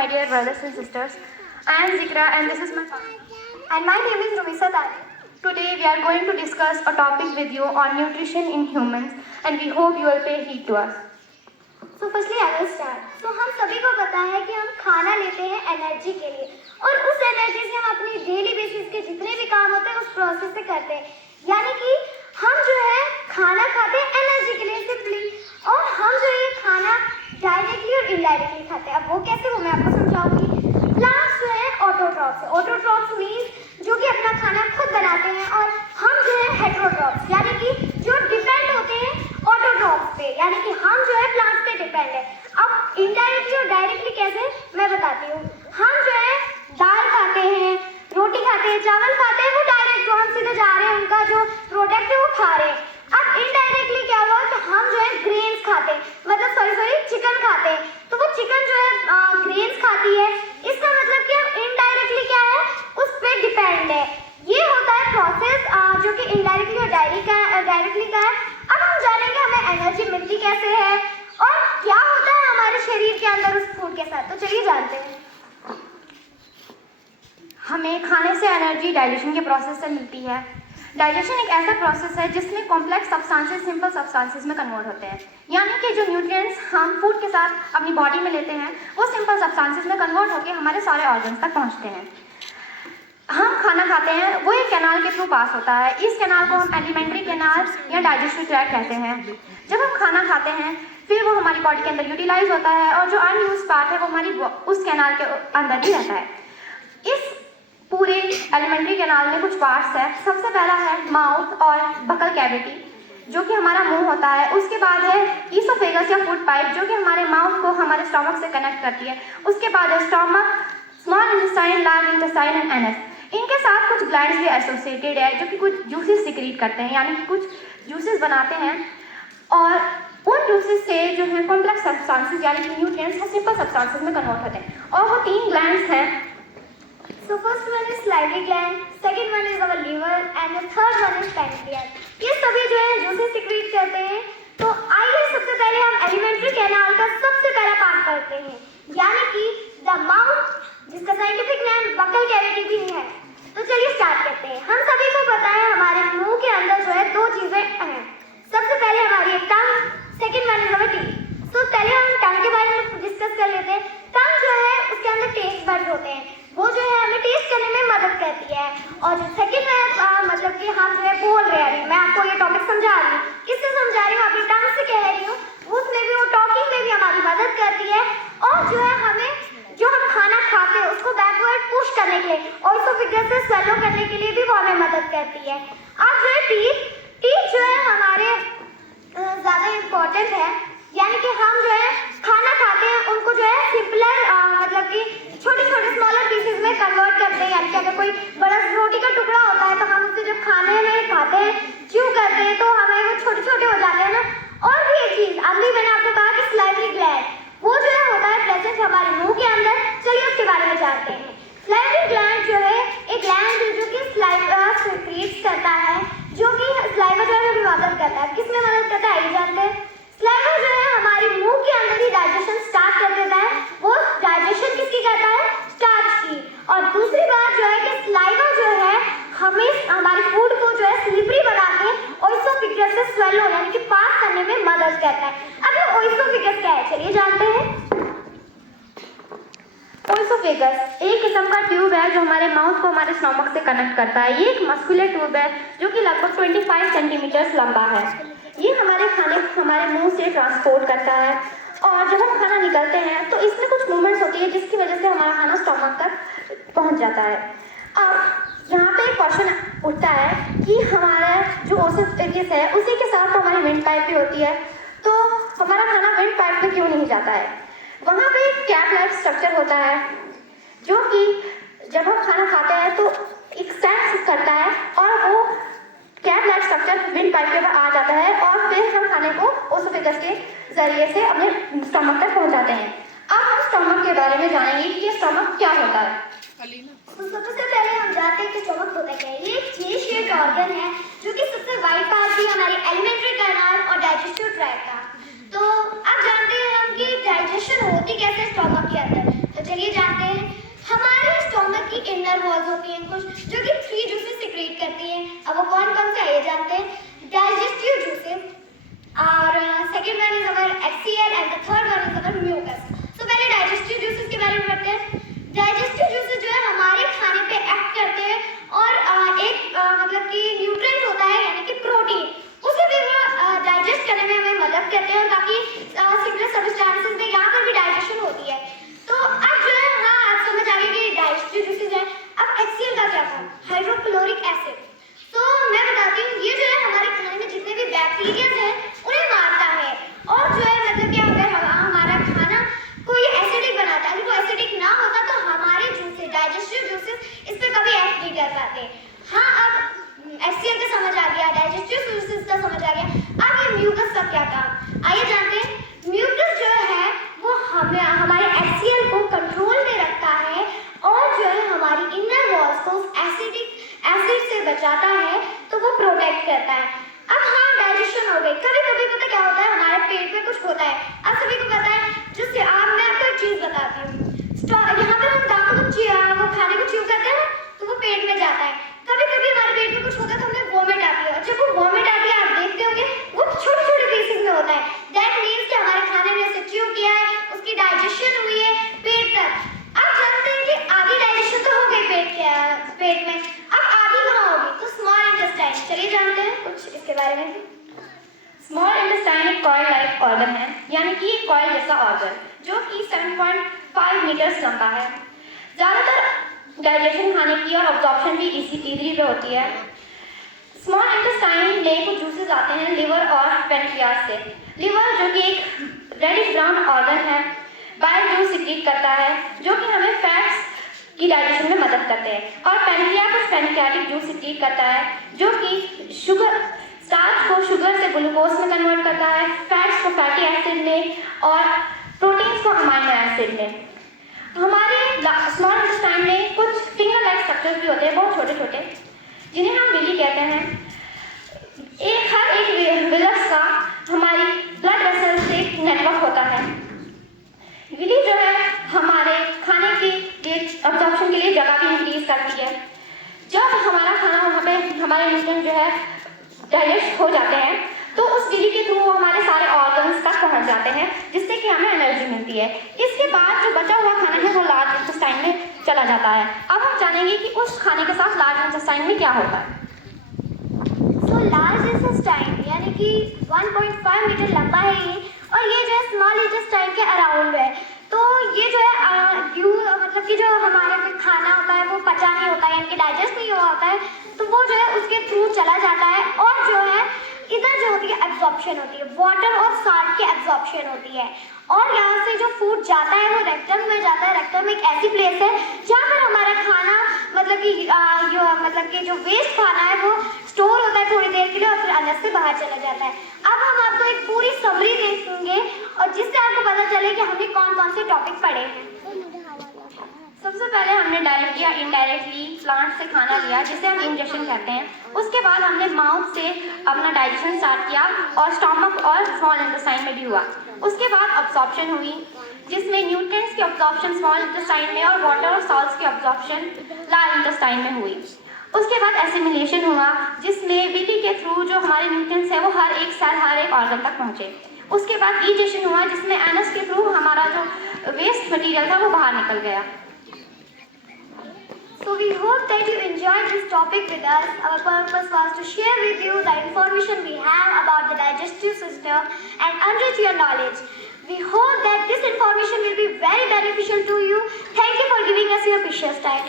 my dear brothers and sisters. I am Zikra and this is my father. And my name is Rumisa Tare. Today we are going to discuss a topic with you on nutrition in humans and we hope you will pay heed to us. So firstly I will start. So हम सभी को पता है कि हम खाना लेते हैं एनर्जी के लिए और उस एनर्जी से हम अपनी डेली बेसिस के जितने भी काम होते हैं उस प्रोसेस से करते हैं. यानी कि हम जो है खाना खाते हैं एनर्जी के लिए सिंपली, और हम जो ये खाना डायरेक्टली और इनडायरेक्टली खाते हैं. अब वो कैसे, वो मैं आपको समझाऊंगी. प्लांट्स जो है ऑटोट्रॉप्स है. ऑटोट्रॉप्स मीन्स जो कि अपना खाना खुद बनाते हैं, और हम जो है हेटेरोट्रॉप्स यानी कि जो डिपेंड होते हैं ऑटोट्रॉप्स पे, यानी कि हम जो है प्लांट्स पे डिपेंड है. अब इनडायरेक्टली और डायरेक्टली कैसे मैं बताती हूँ. हम जो है दाल खाते हैं, रोटी खाते हैं, चावल खाते हैं, वो डायरेक्ट जो हम सीधे जा रहे हैं उनका जो प्रोडक्ट है वो खा रहे हैं. अब इनडायरेक्टली क्या हुआ कि हम जो है ग्रेन्स खाते हैं, मतलब सॉरी चिकन खाते हैं. तो वो चिकन जो है ग्रेन्स खाती है. इसका मतलब कि हम इनडायरेक्टली क्या है उस पर डिपेंड है. ये होता है प्रोसेस जो कि इनडायरेक्टली और डायरेक्टली का है. अब हम जानेंगे हमें एनर्जी मिलती कैसे है और क्या होता है हमारे शरीर के अंदर उस फूड के साथ. तो चलिए जानते हैं. हमें खाने से एनर्जी डाइजेशन के प्रोसेस से मिलती है. डाइजेशन एक ऐसा प्रोसेस है जिसमें कॉम्प्लेक्स सब्सटेंसेस सिंपल सब्सटेंसेस में कन्वर्ट होते हैं. यानी कि जो न्यूट्रिएंट्स हम फूड के साथ अपनी बॉडी में लेते हैं वो सिंपल सब्सटेंसेस में कन्वर्ट होकर हमारे सारे ऑर्गन्स तक पहुंचते हैं. हम खाना खाते हैं वो एक कैनाल के थ्रू पास होता है. इस कैनाल को हम एलिमेंट्री कैनाल या डाइजेस्टिव ट्रैक्ट कहते हैं. जब हम खाना खाते हैं फिर वो हमारी बॉडी के अंदर यूटिलाइज होता है और जो अनयूज पार्ट है वो हमारी उस कैनाल के अंदर ही रहता है. इस पूरे एलिमेंट्री कैनाल में कुछ पार्ट्स हैं. सबसे पहला है माउथ और बकल कैविटी जो कि हमारा मुंह होता है. उसके बाद है ईसोफेगस या फूड पाइप जो कि हमारे माउथ को हमारे स्टमक से कनेक्ट करती है. उसके बाद है stomach, small intestine, large intestine and anus. इनके साथ कुछ ग्लैंड्स भी एसोसिएटेड है जो कि कुछ जूसेस सिक्रीट करते हैं, यानी कि कुछ जूसेस बनाते हैं और उन जूसेस से जो है कॉम्प्लेक्स सब्सटेंसेस यानी कि न्यूट्रिएंट्स सिंपल सब्सटेंसेस में कन्वर्ट होते हैं. और वो 3 ग्लैंड्स हैं. So first one is salivary gland, second one is our liver and the third one is pancreas. ये सभी जो है जूसेस सिक्रीट करते हैं. तो आइए सबसे पहले हम एलिमेंट्री कैनाल का सबसे पहला पार्ट करते हैं, यानी कि द माउथ, जिसका साइंटिफिक नेम बकल कैविटी भी है. तो चलिए स्टार्ट करते हैं. हम सभी को पता है हमारे मुंह के अंदर जो है 2 चीजें हैं. सबसे पहले हमारी tongue, second one is our teeth. तो पहले हम टंग के बारे में डिस्कस कर लेते हैं. टंग जो है उसके अंदर टेस्ट बड्स होते हैं, वो जो है हमें टेस्ट करने में मदद करती है. और जो सेकंड है मतलब कि हम जो है बोल रहे हैं, मैं आपको ये टॉपिक समझा रही हूँ. किससे समझा रही हूँ, अपनी टंग से कह रही हूँ. उसमें भी वो टॉकिंग में भी हमारी मदद करती है. और जो है हमें जो हम खाना खाते हैं उसको बैकवर्ड पुश करने के लिए और उसको फिगर से स्वेलो करने के लिए भी वो हमें मदद करती है. अब जो है टीथ जो है हमारे ज़्यादा इम्पोर्टेंट है. यानी कि हम जो है खाना खाते हैं उनको जो है सिंपलर मतलब कि छोटे छोटे स्मॉलर पीसेस में कन्वर्ट करते हैं. यानी कि अगर कोई बड़ा रोटी का टुकड़ा होता है तो हम उसे जब खाने में खाते हैं, च्यू करते हैं, तो हमें वो छोटे छोटे हो जाते हैं ना. और भी एक चीज़ अभी मैंने आपको कहा कि सलाइवरी ग्लैंड, वो जो है होता है प्रेजेंट हमारे मुंह के अंदर. चलिए उसके बारे में जानते हैं. सलाइवरी ग्लैंड जो है एक ग्लैंड है जो कि सलाइवा सिक्रीट्स करता है, जो कि सलाइवा जो है मदद करता है. किसमें मदद करता है ये जानते हैं. सलाइवा जो है हमारे मुंह के अंदर ही डाइजेशन स्टार्ट कर देता है. वो डाइजेशन किसकी करता है, स्टार्च की. और दूसरी बात जो है कि सलाइवा जो है हमें हमारे फूड को जो है स्लिपरी बना के ओइसोफेगस से स्वेलो यानी कि पास करने में मदद करता है. अब ये ओइसोफेगस क्या है चलिए जानते हैं. ओइसोफेगस एक किस्म का ट्यूब है जो हमारे माउथ को हमारे स्टमक से कनेक्ट करता है. ये एक मस्कुलर ट्यूब है जो कि लगभग 25 सेंटीमीटर लंबा है. ये हमारे खाने हमारे मुंह से ट्रांसपोर्ट करता है और जब हम खाना निकलते हैं तो इसमें कुछ मूवमेंट्स होती है जिसकी वजह से हमारा खाना स्टमक तक पहुंच जाता है. अब यहाँ पे एक क्वेश्चन उठता है कि हमारा जो ओसोफेगस है उसी के साथ तो हमारी विंड पाइप भी होती है, तो हमारा खाना विंड पाइप में क्यों नहीं जाता है. वहाँ पे एक कैप लाइक स्ट्रक्चर होता है जो कि जब हम खाना खाते हैं तो एक्सटेंड करता है और वो cap like structure wind pipe के ऊपर आ जाता है और फिर हम खाने को ओसोफेगस के जरिए से अपने स्टमक तक पहुंचाते हैं. अब हम स्टमक के बारे में जानेंगे कि ये स्टमक क्या होता है. तो सबसे पहले हम जानते हैं कि स्टमक होता क्या है. ये एक चेन शेप्ड ऑर्गन है जो कि सबसे वाइड पार्ट भी हमारे एलिमेंट्री कैनाल और डाइजेस्टिव ट्रैक्ट का. तो अब जानते हैं हम कि डाइजेशन होती कैसे स्टमक के अंदर. तो चलिए जानते हैं हमारे स्टोमक की इनर वॉल्स होती हैं कुछ जो कि 3 जूसेस सिक्रीट करती हैं। अब वो कौन कौन से आइए जानते हैं। डाइजेस्टिव जूसेस और second one is our HCl and the third one is our mucus. तो पहले डाइजेस्टिव जूसेस के बारे में पढ़ते हैं। डाइजेस्टिव जूसेस जो है हमारे खाने पे एक्ट करते हैं और एक मतलब कि न्यूट्रिएंट होता है यानी कि प्रोटीन, उसे भी वो डाइजेस्ट करने में हमें मदद करते हैं और बाकी सिग्नल सब्सटेंसेस में यहाँ पर भी डाइजेशन होती है। तो अब जो है हाँ आप समझ आ गए कि डाइजेस्टिव जूसेस है। अब HCl का क्या काम, हाइड्रोक्लोरिक एसिड। तो मैं बताती हूँ ये जो है हमारे खाने में जितने भी बैक्टीरिया हैं उन्हें मारता है और जो है मतलब कि अगर हमारा खाना कोई एसिडिक बनाता है, अगर वो एसिडिक ना होता तो हमारे जूसेस डाइजेस्टिव जूसेस इस पर कभी एक्ट नहीं कर पाते। हाँ अब HCl का समझ आ गया, डाइजेस्टिव जूसेस का समझ आ गया। अब ये म्यूकस का क्या काम, आइए जानते हैं। म्यूकस जो है वो हमारे HCl को कंट्रोल में रखता है और जो है हमारी इनर वॉल्स को एसिड से बचाता है, तो वो प्रोटेक्ट करता है। अब हाँ डाइजेशन हो गई। कभी कभी पता क्या होता है हमारे पेट में कुछ होता है, आप सभी को पता है। जिससे मैं आपको एक चीज बताती हूँ। यहाँ पर हम दांतों को वो खाने को च्यू करते हैं ना, तो वो पेट में जाता है। कभी कभी हमारे पेट में कुछ होता है तो हमें वोमिट आती है। जब वो वोमिट आती है आप देखते होंगे वो छोटे छोटे पीसेस में होता है। दैट मीन्स कि हमारे खाने में उसे च्यू किया है, उसकी डाइजेशन हुई है पेट तक। अब जानते हैं कि आधी डाइजेशन तो हो गई पेट में, अब आधी कहाँ होगी, तो स्मॉल इंटेस्टाइन। चलिए जानते हैं कुछ इसके बारे में। स्मॉल इंटेस्टाइन एक कॉइल लाइक ऑर्गन है, यानी कि एक कॉइल जैसा ऑर्गन जो कि 7.5 मीटर्स लंबा है। ज़्यादातर डाइजेशन खाने की और अब्जॉर्प्शन भी इजीली पे होती है। स्मॉल इंटेस्टाइन में कुछ जूसेस आते हैं लिवर और पेनक्रियास से। लिवर जो कि एक रेडिश ब्राउन ऑर्गन है, बाइल जूस सिक्रीट करता है जो कि हमें फैट्स की डाइजेशन में मदद करते हैं। और पेनक्रियास कुछ पेनक्रियाटिक जूस सिक्रीट करता है जो कि स्टार्च को शुगर से ग्लूकोज में कन्वर्ट करता है, फैट्स को फैटी एसिड में और प्रोटीन्स को अमाइनो एसिड में। हमारे स्मॉल इंटेस्टाइन में कुछ फिंगर लाइक स्ट्रक्चर्स भी होते हैं, बहुत छोटे छोटे, जिन्हें हम विली कहते हैं। हर एक विलस का हमारी ब्लड वेसल से नेटवर्क होता है। विली जो है हमारे खाने के अब्जॉर्प्शन के लिए जगह भी इंक्रीज करती है। जब हमारा खाना वहाँ पे हमारे न्यूट्रिएंट जो है डाइजेस्ट हो जाते हैं तो उस विली के थ्रू वो हमारे सारे ऑर्गन्स तक पहुँच जाते हैं, जिससे कि हमें एनर्जी मिलती है। इसके बाद जो बचा हुआ खाना है वो लार्ज इंटेस्टाइन में चला जाता है। अब हम जानेंगे कि उस खाने के साथ लार्ज इंटेस्टाइन में क्या होता है। तो लार्ज इंटेस्टाइन यानी कि 1.5 मीटर लंबा है ये, और ये जो है स्मॉल इंटेस्टाइन के अराउंड है। तो ये जो है मतलब कि जो हमारे में खाना होता है वो पचा नहीं होता है, यानी कि डाइजेस्ट नहीं हुआ होता है, तो वो जो है उसके थ्रू चला जाता है। और जो है इधर जो होती है एब्जॉर्प्शन होती है, वाटर और साल्ट की एब्जॉर्प्शन होती है। और यहाँ से जो फूड जाता है वो रेक्टम में जाता है। रेक्टम एक ऐसी प्लेस है जहाँ पर हमारा खाना मतलब कि जो वेस्ट खाना है वो स्टोर होता है थोड़ी देर के लिए और फिर अंदर से बाहर चला जाता है। अब हम आपको एक पूरी समरी देखेंगे और जिससे आपको पता चले कि हमने कौन कौन से टॉपिक पढ़े हैं। सबसे पहले हमने डायरेक्टली या इनडायरेक्टली प्लांट से खाना लिया, जिसे हम इंजेक्शन कहते हैं। उसके बाद हमने माउथ से अपना डाइजेशन स्टार्ट किया और स्टमक और स्मॉल इंटेस्टाइन में भी हुआ। उसके बाद अब्जॉर्प्शन हुई, जिसमें न्यूट्रिएंट्स की अब्जॉर्प्शन स्मॉल इंटेस्टाइन में और वाटर और सॉल्ट्स की अब्जॉर्प्शन लार्ज इंटेस्टाइन में हुई। उसके बाद एसिमिलेशन हुआ, जिसमें विली के थ्रू जो हमारे न्यूट्रिएंट्स है वो हर एक सेल हर एक ऑर्गन तक पहुँचे। उसके बाद डाइजेशन हुआ, जिसमें एनस के थ्रू हमारा जो वेस्ट मटेरियल था वो बाहर निकल गया। So we hope that you enjoyed this topic with us. Our purpose was to share with you the information we have about the digestive system and enrich your knowledge. We hope that this information will be very beneficial to you. Thank you for giving us your precious time.